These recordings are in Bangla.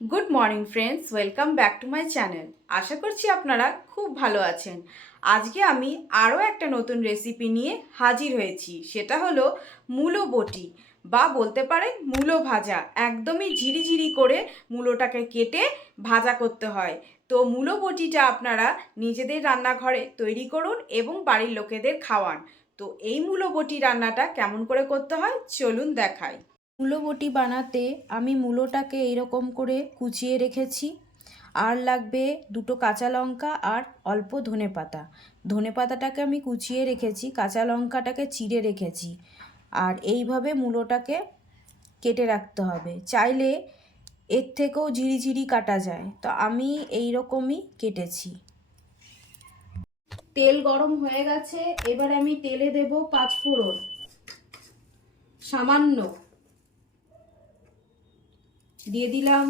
Good morning friends welcome back to my channel আশা করছি আপনারা খুব ভালো আছেন। আজকে আমি আরও একটা নতুন রেসিপি নিয়ে হাজির হয়েছি। সেটা হলো মূলো বটি বা বলতে পারেন মূলো ভাজা। একদমই ঝিরিঝিরি করে মূলোটাকে কেটে ভাজা করতে হয়। তো মূলো বটিটা আপনারা নিজেদের রান্নাঘরে তৈরি করুন এবং বাড়ির লোকেদের খাওয়ান। তো এই মূলো বটি রান্নাটা কেমন করে করতে হয়? চলুন দেখাই। মূলো বটি বানাতে আমি মূলোটাকে এইরকম করে কুচিয়ে রেখেছি। আর লাগবে দুটো কাঁচা লঙ্কা আর অল্প ধনে পাতা। ধনে পাতাটাকে আমি কুচিয়ে রেখেছি, কাঁচা লঙ্কাটাকে চিড়ে রেখেছি। আর এইভাবে মূলোটাকে কেটে রাখতে হবে। চাইলে এর থেকেও ঝিরিঝিরি কাটা যায়। তো আমি এই রকমই কেটেছি। তেল গরম হয়ে গেছে, এবার আমি তেলে দেব পাঁচ ফোড়ন। সামান্য। দিয়ে দিলাম।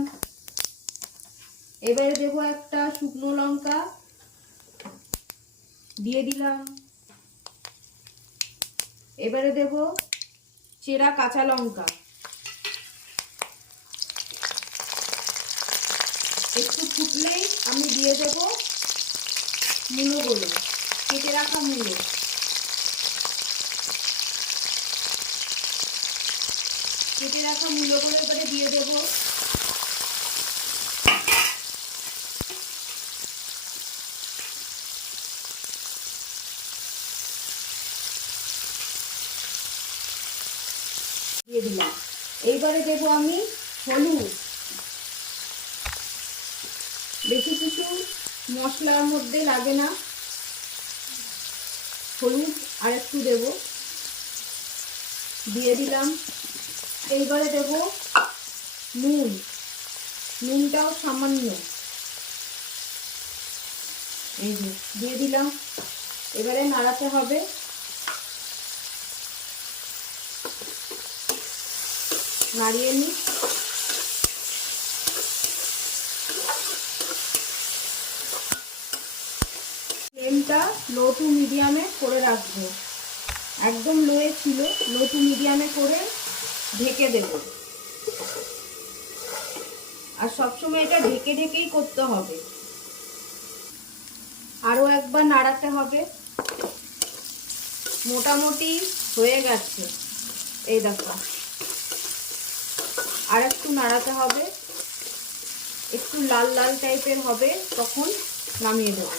এবারে দেবো একটা শুকনো লঙ্কা। দিয়ে দিলাম। এবারে দেব চেরা কাঁচা লঙ্কা। একটু ফুটলেই আমি দিয়ে দেব মূলোগুলো কেটে রাখা মূলো। কেটে রাখা মূলোগুলো এবারে দিয়ে দেবো। দিয়ে দিলাম। এইবারে দেব আমি হলুদ। বেশি কিছু মশলার মধ্যে লাগে না। হলুদ আর একটু দেব। দিয়ে দিলাম। এইবারে দেব নুন। নুনটাও সামান্য। এই যে, দিয়ে দিলাম। এবারে নাড়াতে হবে। নাড়িয়ে নিই ফ্লেমটা লো টু মিডিয়ামে করে রাখব। একদম লোয়ে ছিল, লো টু মিডিয়ামে করে ঢেকে দেব। আর সবসময় এটা ঢেকে ঢেকেই করতে হবে। আরও একবার নাড়াতে হবে। মোটামুটি হয়ে গেছে। এই দেখো। আর একটু নাড়াতে হবে। একটু লাল লাল টাইপের হবে, তখন নামিয়ে দেব।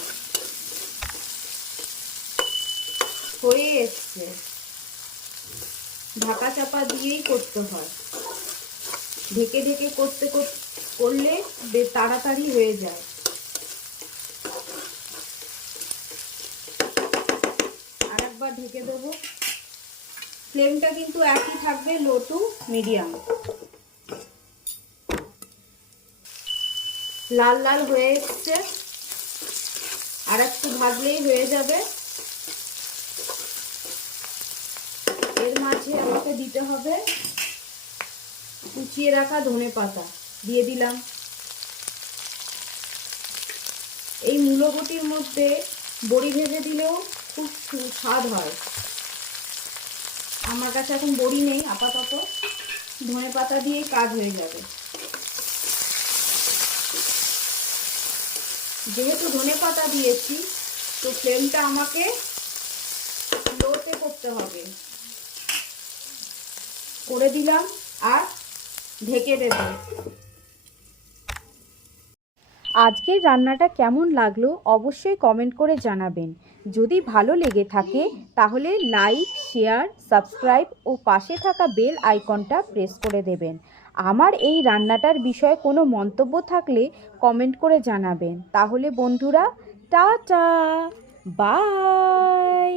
হয়ে এসছে। ঢাকা চাপা দিয়েই করতে হয়। ঢেকে ঢেকে করতে করলে তাড়াতাড়ি হয়ে যায়। আর একবার ঢেকে দেবো। ফ্লেমটা কিন্তু একই থাকবে লো টু মিডিয়াম। লাল লাল হয়ে এসছে। আর একটু ভাজলেই হয়ে যাবে এর মাঝে আমাকে দিতে হবে। কুচিয়ে রাখা ধনে পাতা। দিয়ে দিলাম। এই মূলবটির মধ্যে বড়ি ভেজে দিলেও খুব স্বাদ হয়। আমার কাছে এখন বড়ি নেই, আপাতত। ধনে পাতা দিয়েই কাজ হয়ে যাবে। যেহেতু ধনে পাতা দিয়েছি, তো ফ্লেমটা আমাকে লোতে করতে হবে। করে দিলাম আর ঢেকে দেব। আজকের রান্নাটা কেমন লাগল অবশ্যই কমেন্ট করে জানাবেন। যদি ভালো লেগে থাকে, তাহলে লাইক শেয়ার সাবস্ক্রাইব ও পাশে থাকা বেল আইকনটা প্রেস করে দেবেন। আমার এই রান্নাটার বিষয়ে কোনো মন্তব্য থাকলে কমেন্ট করে জানাবেন। তাহলে বন্ধুরা, টাটা বাই